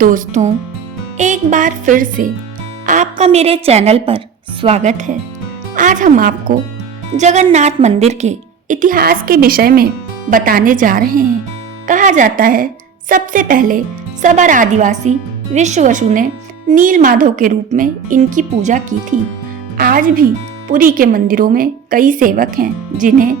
दोस्तों, एक बार फिर से आपका मेरे चैनल पर स्वागत है। आज हम आपको जगन्नाथ मंदिर के इतिहास के विषय में बताने जा रहे हैं। कहा जाता है सबसे पहले सबर आदिवासी विश्ववसु ने नील माधव के रूप में इनकी पूजा की थी। आज भी पुरी के मंदिरों में कई सेवक हैं जिन्हें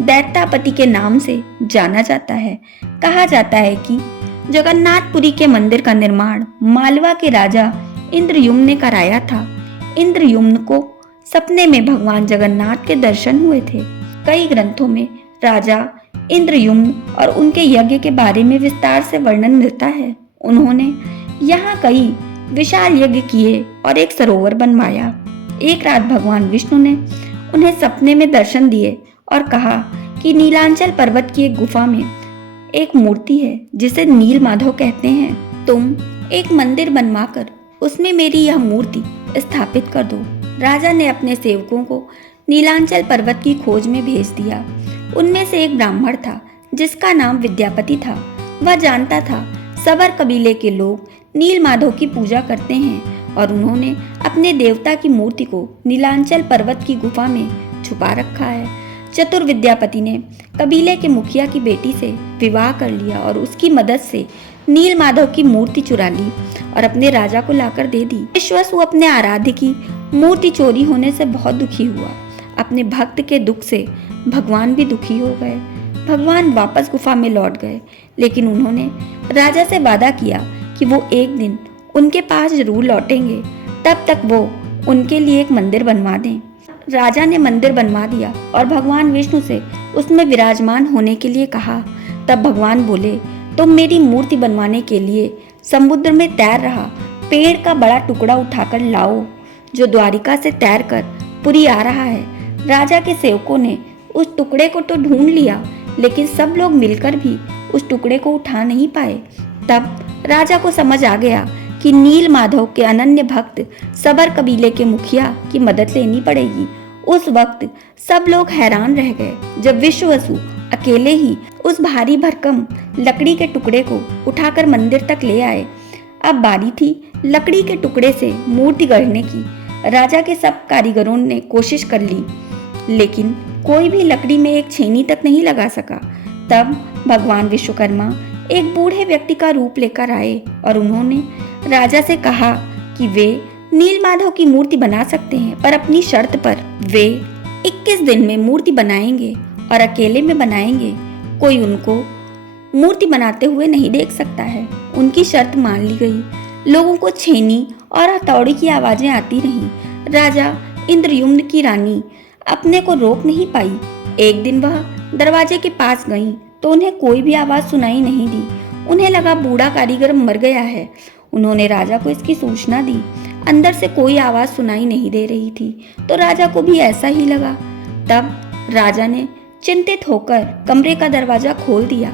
दैत्यापति के नाम से जाना जाता है। कहा जाता है कि जगन्नाथपुरी के मंदिर का निर्माण मालवा के राजा इंद्रयुम्न ने कराया था। इंद्रयुम्न को सपने में भगवान जगन्नाथ के दर्शन हुए थे। कई ग्रंथों में राजा इंद्रयुम्न और उनके यज्ञ के बारे में विस्तार से वर्णन मिलता है। उन्होंने यहाँ कई विशाल यज्ञ किए और एक सरोवर बनवाया। एक रात भगवान विष्णु ने उन्हें सपने में दर्शन दिए और कहा कि नीलांचल पर्वत की एक गुफा में एक मूर्ति है जिसे नील माधव कहते हैं। तुम एक मंदिर बनवाकर उसमें मेरी यह मूर्ति स्थापित कर दो। राजा ने अपने सेवकों को नीलांचल पर्वत की खोज में भेज दिया। उनमें से एक ब्राह्मण था जिसका नाम विद्यापति था। वह जानता था सबर कबीले के लोग नील माधव की पूजा करते हैं और उन्होंने अपने देवता की मूर्ति को नीलांचल पर्वत की गुफा में छुपा रखा है। चतुर विद्यापति ने कबीले के मुखिया की बेटी से विवाह कर लिया और उसकी मदद से नील माधव की मूर्ति चुरा ली और अपने राजा को लाकर दे दी। विश्ववसु अपने आराध्य की मूर्ति चोरी होने से बहुत दुखी हुआ। अपने भक्त के दुख से भगवान भी दुखी हो गए। भगवान वापस गुफा में लौट गए, लेकिन उन्होंने राजा से वादा किया कि वो एक दिन उनके पास जरूर लौटेंगे। तब तक वो उनके लिए एक मंदिर बनवा दें। राजा ने मंदिर बनवा दिया और भगवान विष्णु से उसमें विराजमान होने के लिए कहा। तब भगवान बोले, तुम मेरी मूर्ति बनवाने के लिए समुद्र में तैर रहा पेड़ का बड़ा टुकड़ा उठाकर लाओ, जो द्वारिका से तैरकर पुरी आ रहा है। राजा के सेवकों ने उस टुकड़े को तो ढूंढ लिया, लेकिन सब लोग मिलकर भी उस टुकड़े को उठा नहीं पाए। तब राजा को समझ आ गया कि नील माधव के अनन्य भक्त सबर कबीले के मुखिया की मदद लेनी पड़ेगी। उस वक्त सब लोग हैरान रह गए जब विश्ववसु अकेले ही उस भारी भरकम लकड़ी के टुकड़े को उठाकर मंदिर तक ले आए। अब बारी थी लकड़ी के टुकड़े से मूर्ति गढ़ने की। राजा के सब कारीगरों ने कोशिश कर ली, लेकिन कोई भी लकड़ी में एक छेनी तक नहीं लगा सका। तब भगवान विश्वकर्मा एक बूढ़े व्यक्ति का रूप लेकर आए और उन्होंने राजा से कहा कि वे नील माधव की मूर्ति बना सकते हैं, पर अपनी शर्त पर। वे 21 दिन में मूर्ति बनाएंगे और अकेले में बनाएंगे। कोई उनको मूर्ति बनाते हुए नहीं देख सकता है। उनकी शर्त मान ली गई। लोगों को छेनी और हथौड़ी की आवाजें आती रहीं। राजा इंद्रयुम्न की रानी अपने को रोक नहीं पाई। एक दिन वह दरवाजे के पास गईं तो उन्हें कोई भी आवाज सुनाई नहीं दी। उन्हें लगा बूढ़ा कारीगर मर गया है। उन्होंने राजा को इसकी सूचना दी। अंदर से कोई आवाज सुनाई नहीं दे रही थी, तो राजा को भी ऐसा ही लगा। तब राजा ने चिंतित होकर कमरे का दरवाजा खोल दिया।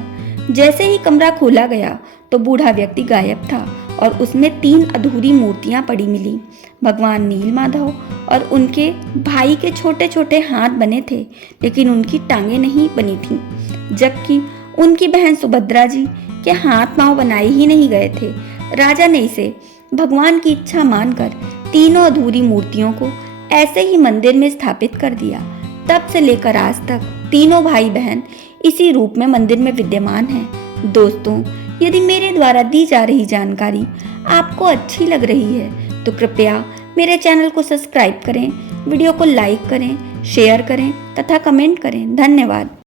जैसे ही कमरा खोला गया तो बूढ़ा व्यक्ति गायब था और उसमें 3 अधूरी मूर्तियां पड़ी मिली। भगवान नील माधव और उनके भाई के छोटे छोटे हाथ बने थे, लेकिन उनकी टांगें नहीं बनी थीं, जबकि उनकी बहन सुभद्रा जी के हाथ पांव बनाए ही नहीं गए थे। राजा ने इसे भगवान की इच्छा मानकर तीनों अधूरी मूर्तियों को ऐसे ही मंदिर में स्थापित कर दिया। तब से लेकर आज तक तीनों भाई बहन इसी रूप में मंदिर में विद्यमान हैं। दोस्तों, यदि मेरे द्वारा दी जा रही जानकारी आपको अच्छी लग रही है तो कृपया मेरे चैनल को सब्सक्राइब करें, वीडियो को लाइक करें, शेयर करें तथा कमेंट करें। धन्यवाद।